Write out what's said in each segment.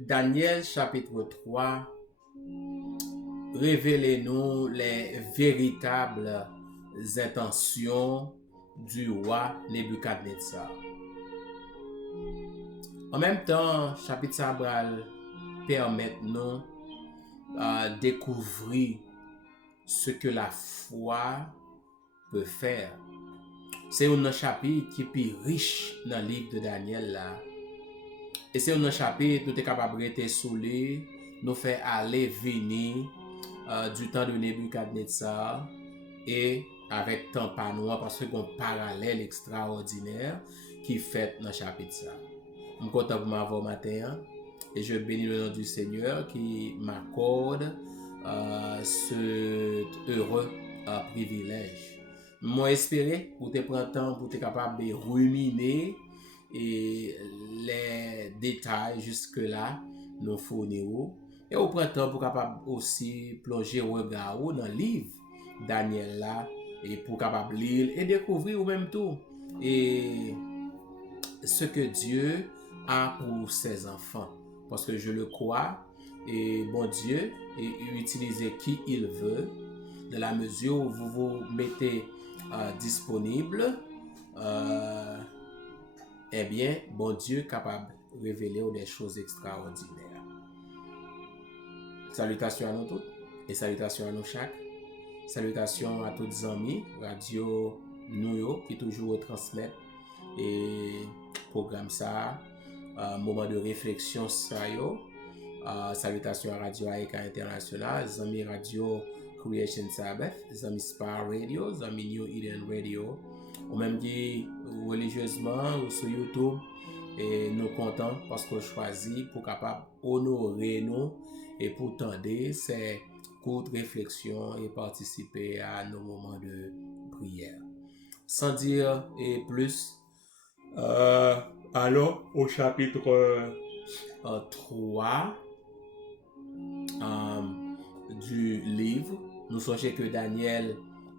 Daniel chapitre 3 révèle-nous les véritables intentions du roi Nebuchadnezzar. En même temps, chapitre Sabral permet nous découvrir ce que la foi peut faire. C'est un chapitre qui est plus riche dans le livre de Daniel là. Et c'est un chapitre nous sommes capables de rester sous lui, nous faire aller venir du temps de Nebuchadnezzar et avec temps pas noir parce que un parallèle extraordinaire qui fait dans le chapitre ça. Je suis content pour m'avoir matin et je bénis le nom du Seigneur qui m'accorde ce heureux privilège. Moi espérer pour te prendre temps pour te capable de ruminer et les détails jusque là nous fournir et au printemps pour capable aussi plonger regard dans le livre Daniel là et pour capable lire et découvrir ou même tout et ce que Dieu a pour ses enfants parce que je le crois et bon Dieu et utiliser qui il veut dans la mesure où vous vous mettez disponible eh bien bon Dieu capable de révéler des choses extraordinaires. Salutations à nous toutes et salutations à nous chaque. Salutations à tous les amis radio nous qui toujours transmettent et programme ça moment de réflexion ça yo. Salutations à Radio Aïka International, amis Radio Creation Sabbath, amis Spar Radio, amis New Eden Radio, ou même qui religieusement ou sur YouTube et nous contents parce qu'on choisit pour capable honorer nous et pour tendre ces courtes réflexions et participer à nos moments de prière. Sans dire et plus, allons au chapitre 3 du livre. Nous songez que Daniel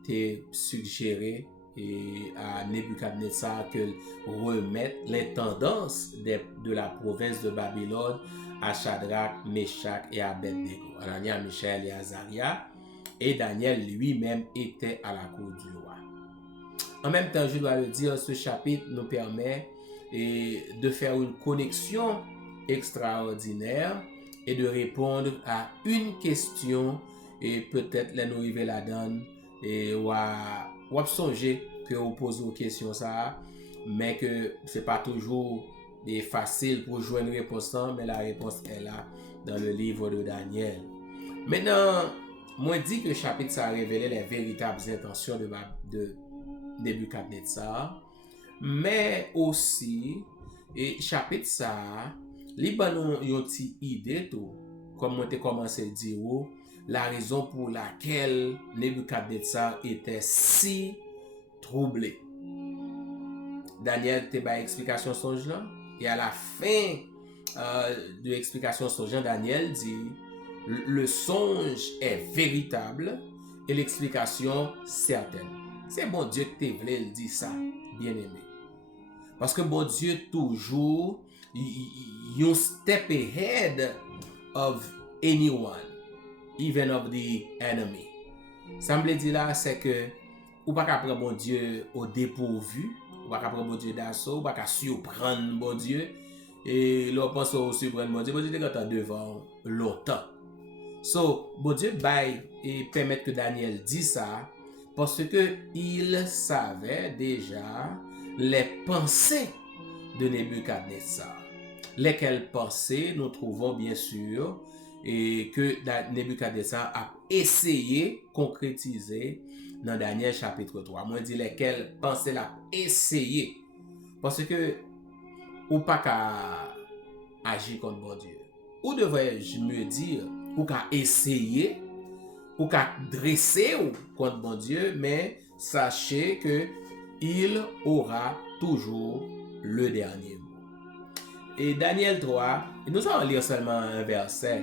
t'a suggéré et à Nebuchadnezzar que remette les tendances de la province de Babylone à Shadrach, Meshach et Abednego, Anania, Michaël et Azaria, et Daniel lui-même était à la cour du roi. En même temps, je dois le dire, ce chapitre nous permet de faire une connexion extraordinaire et de répondre à une question et peut-être les nous arriver la donne et ou songer que vous posez aux questions ça mais que c'est pas toujours facile pour joindre une réponse mais la réponse est là dans le livre de Daniel. Maintenant, moi dit que le chapitre ça a révélé les véritables intentions de Nebuchadnezzar, mais aussi et chapitre ça li ban nou yon ti idée tout comme moi t'ai commencé à dire la raison pour laquelle Nebuchadnezzar était si troublé. Daniel te ba explication songe là et à la fin de l'explication songe Daniel dit le songe est véritable et l'explication certaine. C'est bon Dieu qui te voulait dire ça, bien aimé. Parce que bon Dieu toujours you step ahead of anyone, even of the enemy. Ça me dit là, c'est que ou pas qu'à prendre bon Dieu au dépourvu, ou pas qu'à prendre bon Dieu d'assaut, ou pas qu'à surprendre bon Dieu, et l'on pense au surprendre bon Dieu est quand devant longtemps. So, bon Dieu baille et permettre que Daniel dise ça, parce que il savait déjà les pensées de Nebuchadnezzar. Lesquelles pensées nous trouvons bien sûr et que Nebuchadnezzar a essayé concrétiser dans Daniel chapitre 3. Moi dit lesquelles pensées l'a essayé parce que ou pas qu'à agir contre bon Dieu. Ou devrais-je me dire ou qu'à essayer ou qu'à dresser contre bon Dieu, mais sachez que il aura toujours le dernier mot. Et Daniel 3, nous allons lire seulement un verset,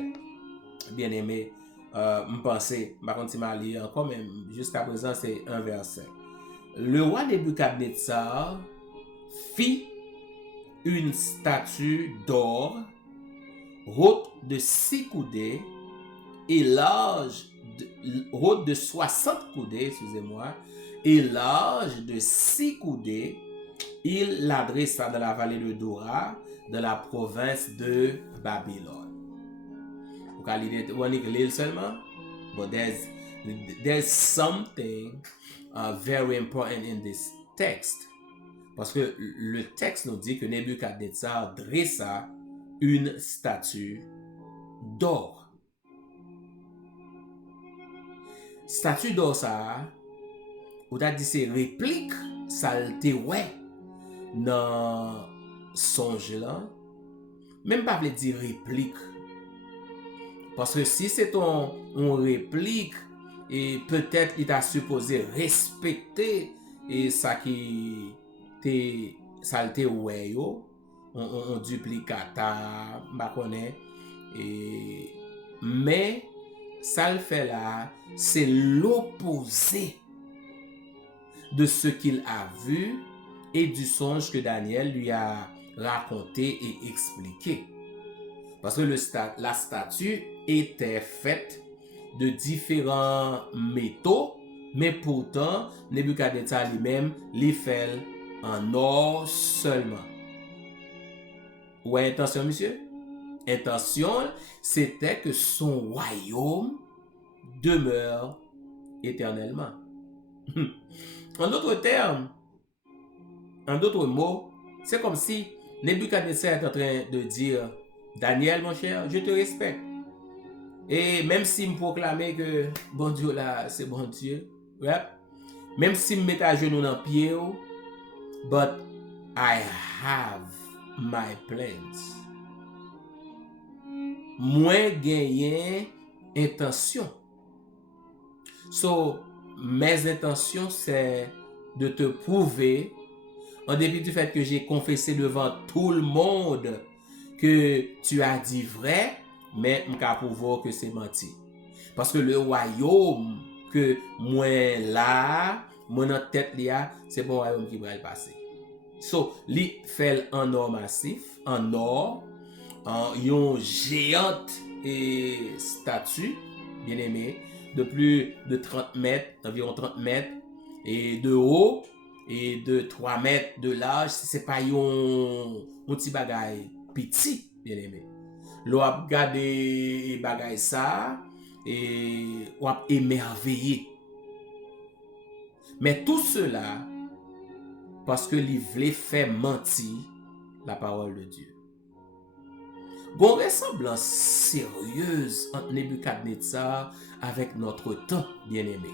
bien aimé, me penser, par contre, je vais lire encore, même jusqu'à présent, c'est un verset. Le roi Nebuchadnezzar fit une statue d'or haute de 6 coudées et large, haute de 60 coudées, excusez-moi, et large de 6 coudées. Il l'adressa dans la vallée de Dora, dans la province de Babylone. Vous allez lire seulement, but there's something very important in this text. Parce que le texte nous dit que Nebuchadnezzar dressa une statue d'or. Statue d'or ça, ou t'as dit c'est réplique, ça te ouais dans songe là. Même pas veut dire réplique. Parce que si c'est ton réplique, et peut-être il t'a supposé respecter et ça qui ça te ouais yo, on duplicata, bah connaît, et mais ça le fait là, c'est l'opposé de ce qu'il a vu et du songe que Daniel lui a raconté et expliqué. Parce que la statue était faite de différents métaux, mais pourtant, Nebuchadnezzar lui-même les fait en or seulement. Ouais, intention, monsieur? Intention, c'était que son royaume demeure éternellement. En d'autres termes, en d'autres mots, c'est comme si Nebuchadnezzar est en train de dire: Daniel, mon cher, je te respecte. Et même si me proclamait que bon Dieu là, c'est bon Dieu, ouais, même si me mette à genoux dans pied, but I have my plans. Moi gagné intention. So, mes intentions, c'est de te prouver, en dépit du fait que j'ai confessé devant tout le monde que tu as dit vrai, mais je peux prouver que c'est menti. Parce que le royaume que moi là, mon tête là, c'est bon royaume qui va le passer. So, li fait en or massif, en or, en une géante et statue, bien aimé, de plus de 30 mètres, environ 30 mètres, et de haut, et de 3 mètres de large. C'est pas un petit bagay petit, bien aimé. L'on a regardé bagay ça, et on a émerveillé. Mais tout cela, parce que il voulait faire mentir la parole de Dieu. Bon ressemblance sérieuse entre Nebuchadnezzar avec notre temps bien-aimé.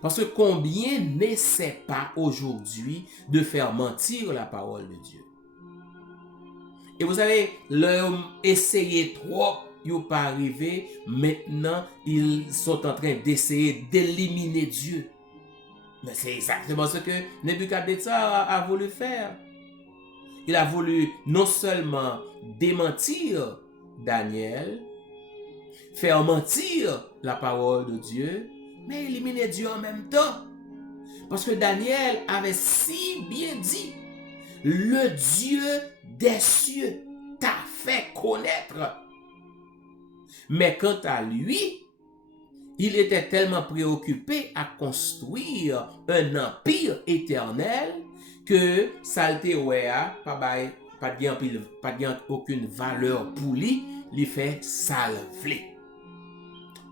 Parce que combien n'essaie pas aujourd'hui de faire mentir la parole de Dieu? Et vous savez, l'homme essayait trop, il n'est pas arrivé. Maintenant, ils sont en train d'essayer d'éliminer Dieu. Mais c'est exactement ce que Nebuchadnezzar a voulu faire. Il a voulu non seulement démentir Daniel, faire mentir la parole de Dieu, mais éliminer Dieu en même temps. Parce que Daniel avait si bien dit: le Dieu des cieux t'a fait connaître. Mais quant à lui, il était tellement préoccupé à construire un empire éternel que ça pas aucune valeur pour lui, il fait salver.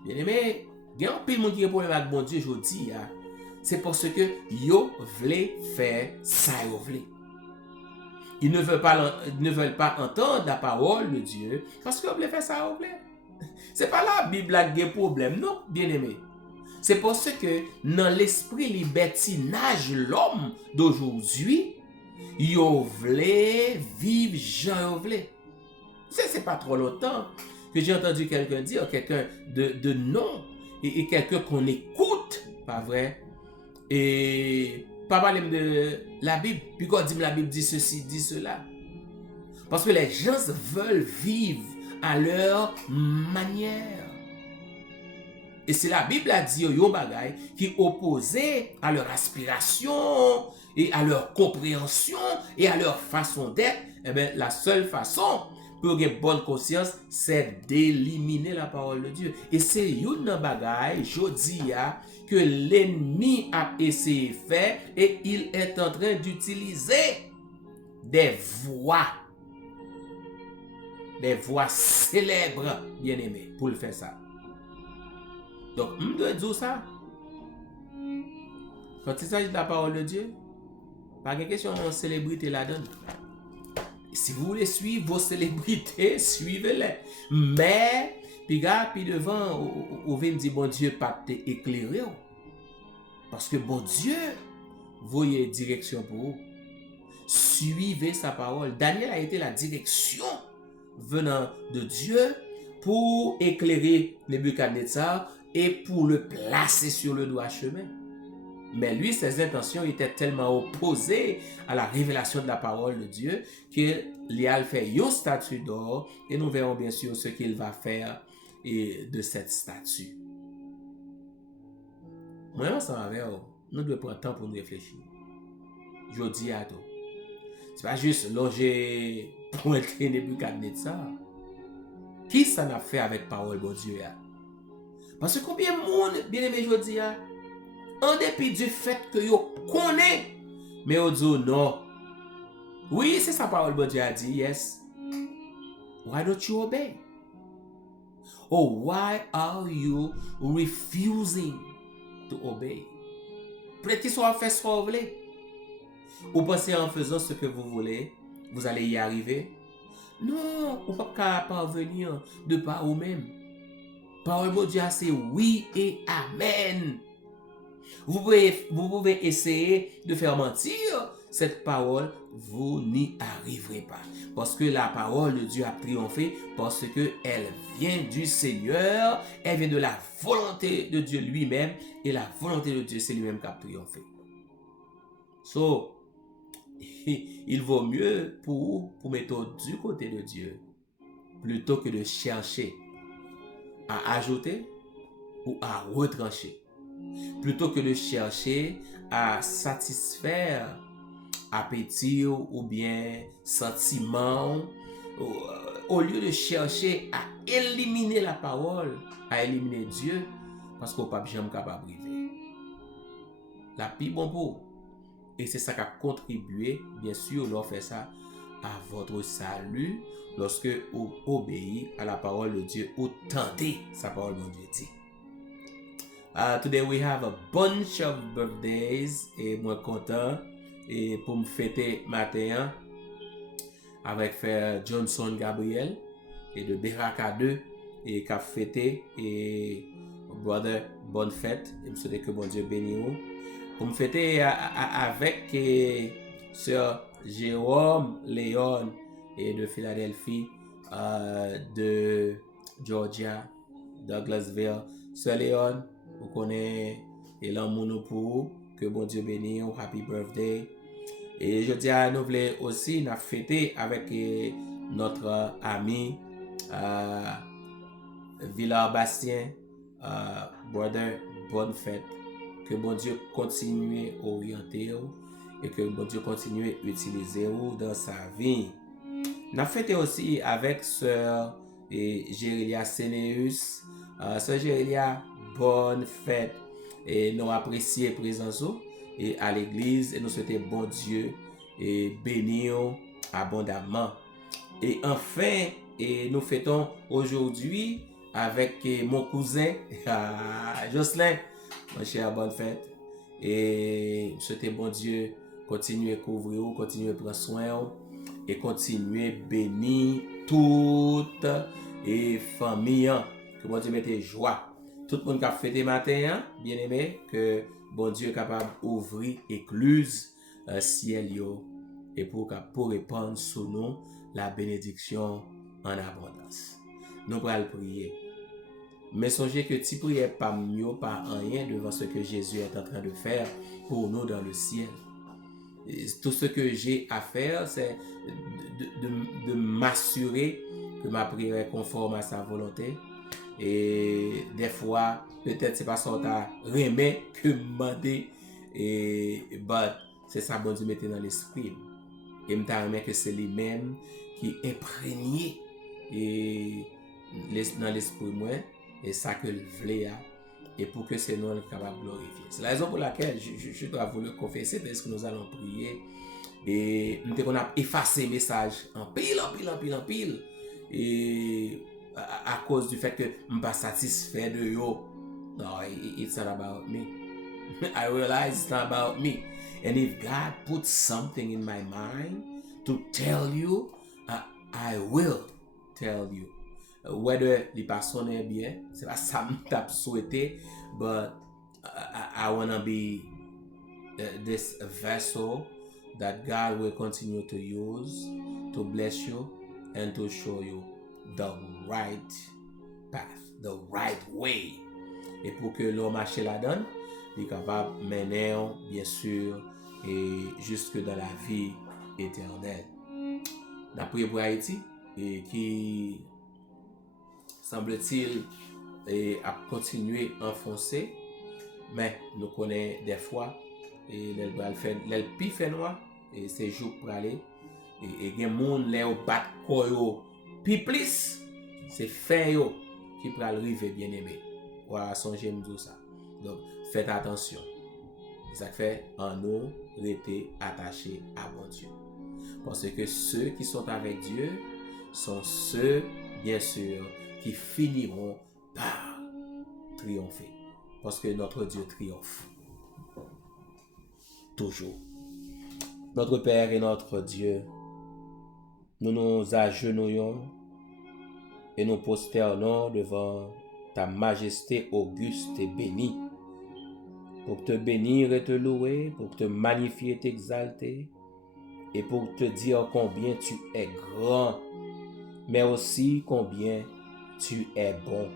Bien aimé, il y a un pile monde qui a problème avec bon Dieu aujourd'hui, c'est parce que yo voulait faire ça yo voulait. Ils ne veulent pas entendre la parole de Dieu parce qu'ils veulent faire ça yo voulait. C'est pas la Bible qui a problème, non, bien aimé. C'est parce que dans l'esprit libertinage l'homme d'aujourd'hui, yo voulait vivre Jean yo voulait. C'est pas trop longtemps que j'ai entendu quelqu'un dire, quelqu'un de non, et quelqu'un qu'on écoute, pas vrai, et pas parler de la Bible, puis quand dit la Bible dit ceci, dit cela. Parce que les gens veulent vivre à leur manière. Et c'est la Bible a dit yo bagay qui opposé à leur aspiration et à leur compréhension et à leur façon d'être. Eh bien, la seule façon pour avoir une bonne conscience, c'est d'éliminer la parole de Dieu. Et c'est une bagaille, je dis, que l'ennemi a essayé de faire et il est en train d'utiliser des voix célèbres, bien aimés, pour le faire ça. Donc, je dois dire ça. Quand il s'agit de la parole de Dieu, pas de question de célébrité là-dedans. Si vous voulez suivre vos célébrités, suivez-les. Mais, puis devant, vous venez dire, bon Dieu, pas t'éclairer. Parce que bon Dieu, voyez direction pour vous. Suivez sa parole. Daniel a été la direction venant de Dieu pour éclairer Nebuchadnezzar et pour le placer sur le droit chemin. Mais lui, ses intentions étaient tellement opposées à la révélation de la parole de Dieu qu'il a fait une statue d'or et nous verrons bien sûr ce qu'il va faire de cette statue. Moi, ça va faire, nous devons prendre temps pour nous réfléchir. Je dis à toi. C'est pas juste loger pointer Nebuchadnezzar. Qui ça n'a fait avec parole bon Dieu? Parce que combien de monde, bien aimé, je dis, en dépit du fait que yo connaît, mais yo dit non. Oui, c'est sa parole, bon Dieu a dit, yes. Why don't you obey? Or why are you refusing to obey? Peut-être qu'ils sont fait ce que vous voulez. Ou pensez en faisant ce que vous voulez, vous allez y arriver? Non, on ne peut pas parvenir de par vous-même. Parole de Dieu, c'est oui et amen. Vous pouvez essayer de faire mentir cette parole, vous n'y arriverez pas. Parce que la parole de Dieu a triomphé, parce qu'elle vient du Seigneur, elle vient de la volonté de Dieu lui-même, et la volonté de Dieu, c'est lui-même qui a triomphé. So, il vaut mieux pour mettre du côté de Dieu, plutôt que de chercher à ajouter ou à retrancher. Plutôt que de chercher à satisfaire appétit ou bien sentiment, au lieu de chercher à éliminer la parole, à éliminer Dieu, parce qu'on n'est pas jamais capable de vivre. La plus bon pour. Et c'est ça qui a contribué, bien sûr, l'on fait ça à votre salut, lorsque vous obéissez à la parole de Dieu, ou tendez sa parole de Dieu dit. Today we have a bunch of birthdays et moi content et pour me fêter matin avec frère Johnson Gabriel et de Beraka 2 et qu'a fêté et brother bonne fête et me souhaite que bon Dieu bénisse vous pour me fêter avec sœur Jérôme Léon et de Philadelphie de Georgia Douglasville. Sœur Léon, vous connaissez l'amour pour vous, que bon Dieu bénisse, happy birthday. Et je dis à nous voulons aussi nous fêter avec notre ami Villard Bastien, brother, bonne fête. Que bon Dieu continue à orienter et que bon Dieu continue à utiliser dans sa vie. Nous fêté aussi avec sœur Gérélia Sénéus. Sœur Gérélia, bonne fête et nous apprécions la présence et à l'église et nous souhaitons bon Dieu et bénir abondamment. Et enfin, et nous fêtons aujourd'hui avec mon cousin Jocelyn, mon cher, bonne fête. Et je souhaite bon Dieu continuer à couvrir, continuer à prendre soin et continuer à bénir toute et famille. Que bon Dieu mette joie. Tout le monde qui a fêté matin, bien aimé, que bon Dieu est capable d'ouvrir écluse ciel et pour répandre sur nous la bénédiction en abondance. Nous allons prier. Mais songez que tu priez pas mieux, pas rien devant ce que Jésus est en train de faire pour nous dans le ciel. Et tout ce que j'ai à faire, c'est de m'assurer que ma prière est conforme à sa volonté. Et des fois, peut-être c'est pas ça que tu remet que demander. Et c'est ça bon Dieu mettait dans l'esprit. Et je remet que c'est lui-même qui est imprégné et dans l'esprit moi et ça que le voulait et pour que c'est nous capable de glorifier. C'est la raison pour laquelle je dois vous le confesser parce que nous allons prier et nous avons effacé le message en pile et à cause du fait que je ne suis pas satisfait de yo. No, it's not about me. I realize it's not about me. And if God puts something in my mind to tell you, I will tell you. Whether les personnes est bien, c'est pas ça que je souhaité, but I want to be this vessel that God will continue to use to bless you and to show you the right path, the right way. Et pour que l'homme marche là-dedans, il est capable de mener, bien sûr, et jusque dans la vie éternelle. La prière pour Haïti, et qui semble-t-il a continué à enfoncer, mais nous connaissons des fois, et l'elpi fait noir, et c'est jour pour aller, et il y a des gens qui ont battu koyo, puis plus, c'est fin yo qui peut arriver bien aimé. Voilà, songez me ça. Donc, faites attention. Et ça fait en nous rester attachés à bon Dieu. Parce que ceux qui sont avec Dieu sont ceux, bien sûr, qui finiront par triompher. Parce que notre Dieu triomphe. Toujours. Notre Père et notre Dieu, nous nous agenouillons et nous prosternons devant ta majesté auguste et bénie, pour te bénir et te louer, pour te magnifier et t'exalter, et pour te dire combien tu es grand, mais aussi combien tu es bon.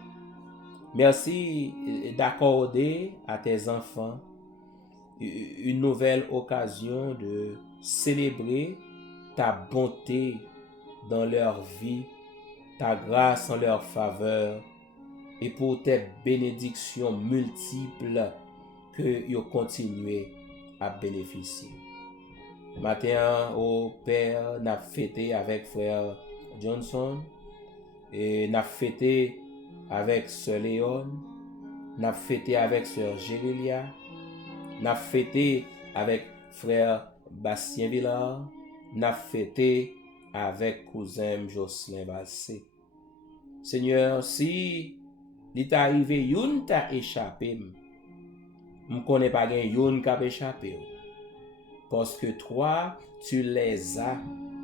Merci d'accorder à tes enfants une nouvelle occasion de célébrer ta bonté dans leur vie, ta grâce en leur faveur, et pour tes bénédictions multiples que vous continuez à bénéficier. Matin, au Père, n'a fêté avec frère Johnson, et n'a fêté avec sœur Léon, n'a fêté avec sœur Gélilia, n'a fêté avec frère Bastien Villard, n'a fêté avec cousin Jocelyn Balsé. Seigneur, si il t'a arrivé, yon t'a échappé, je connais pas gen yon qui a échappé. Parce que toi, tu les as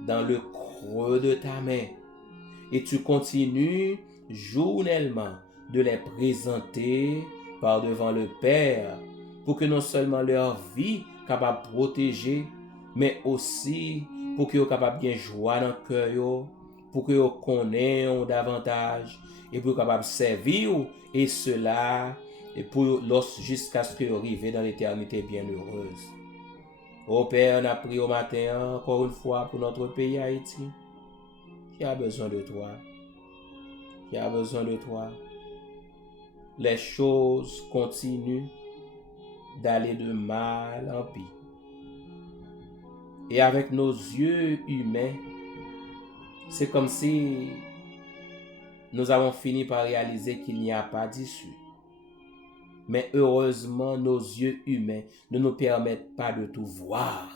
dans le creux de ta main. Et tu continues journellement de les présenter par devant le Père pour que non seulement leur vie capable de protéger, mais aussi pour qu'ils soient capables de joie dans le cœur, pour qu'ils connaissent davantage et pour qu'ils soient capables de servir et cela et pour jusqu'à ce qu'ils arrivent dans l'éternité bienheureuse. Ô Père, on a prié au matin encore une fois pour notre pays Haïti qui a besoin de toi. Qui a besoin de toi. Les choses continuent d'aller de mal en pis. Et avec nos yeux humains, c'est comme si nous avons fini par réaliser qu'il n'y a pas d'issue. Mais heureusement, nos yeux humains ne nous permettent pas de tout voir.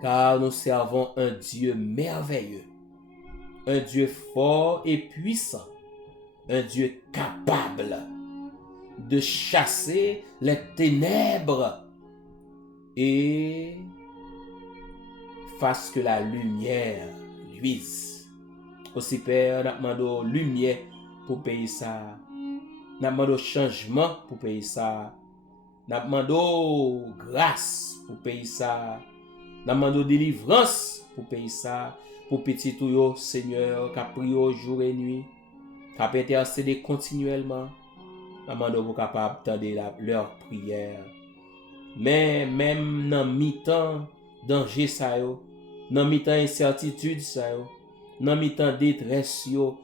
Car nous servons un Dieu merveilleux, un Dieu fort et puissant, un Dieu capable de chasser les ténèbres et fasse que la lumière luise. Aussi, Père, nous demandons lumière pour payer ça. Nous demandons changement pour payer ça. Nous demandons grâce pour payer ça. Nous demandons délivrance pour payer ça. Pour petit tout, Seigneur, qui a prié jour et nuit, qui a intercédé continuellement. Nous demandons pour capable d'entendre leur prière. Mais même dans mi-temps danger ça yo, dans mi-temps incertitude ça yo, dans mi-temps détresse yo,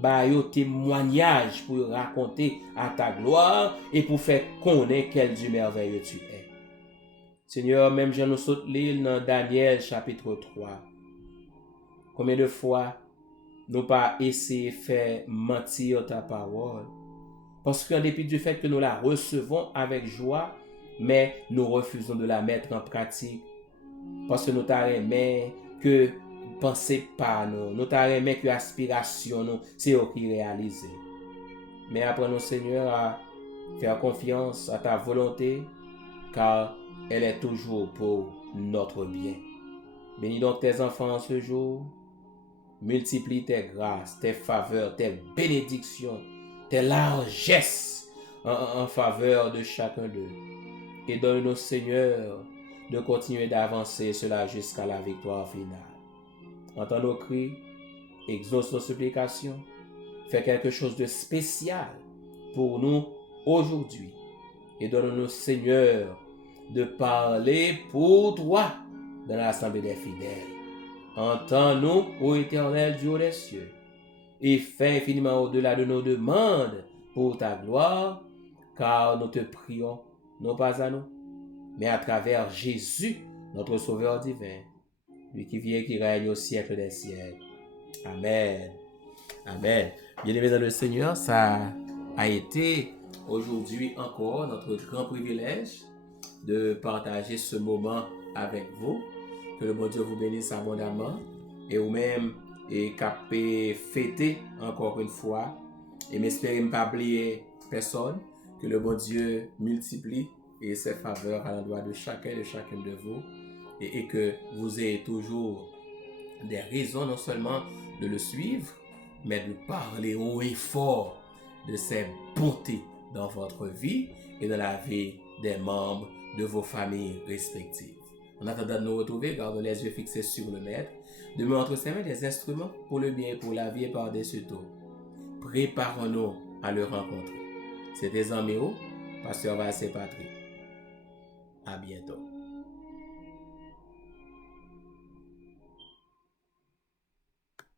ba yo témoignage pour raconter à ta gloire et pour faire connaître quel Dieu merveilleux tu es. Seigneur, même je nous saute l'île dans Daniel chapitre 3. Combien de fois nous pas essayer de faire mentir ta parole. Parce qu'en dépit du fait que nous la recevons avec joie, mais nous refusons de la mettre en pratique. Parce que nous t'aimons que penser pas nous t'aimons que aspiration nous, c'est eux qui réalisent. Mais apprenons Seigneur à faire confiance à ta volonté, car elle est toujours pour notre bien. Bénis donc tes enfants ce jour. Multiplie tes grâces, tes faveurs, tes bénédictions, tes largesses en faveur de chacun d'eux. Et donne-nous, Seigneur, de continuer d'avancer cela jusqu'à la victoire finale. Entends nos cris, exauce nos supplications, fais quelque chose de spécial pour nous aujourd'hui. Et donne-nous, Seigneur, de parler pour toi dans l'assemblée des fidèles. Entends-nous, ô Éternel Dieu des cieux, et fais infiniment au-delà de nos demandes pour ta gloire, car nous te prions, non pas à nous, mais à travers Jésus, notre Sauveur divin, lui qui vient et qui règne au siècle des siècles. Amen. Amen. Bien-aimés dans le Seigneur, ça a été aujourd'hui encore notre grand privilège de partager ce moment avec vous. Que le bon Dieu vous bénisse abondamment et vous-même et capé fêter encore une fois et m'espérez ne pas oublier personne. Que le bon Dieu multiplie et ses faveurs à l'endroit de chacun et de chacune de vous et que vous ayez toujours des raisons non seulement de le suivre mais de parler haut et fort de ses bontés dans votre vie et dans la vie des membres de vos familles respectives. En attendant de nous retrouver, gardons les yeux fixés sur le Maître, demeurons entre ses mains des instruments pour le bien et pour la vie et par-dessus tout. Préparons-nous à le rencontrer. C'était Zanméo, Pasteur Valse Patrick. À bientôt.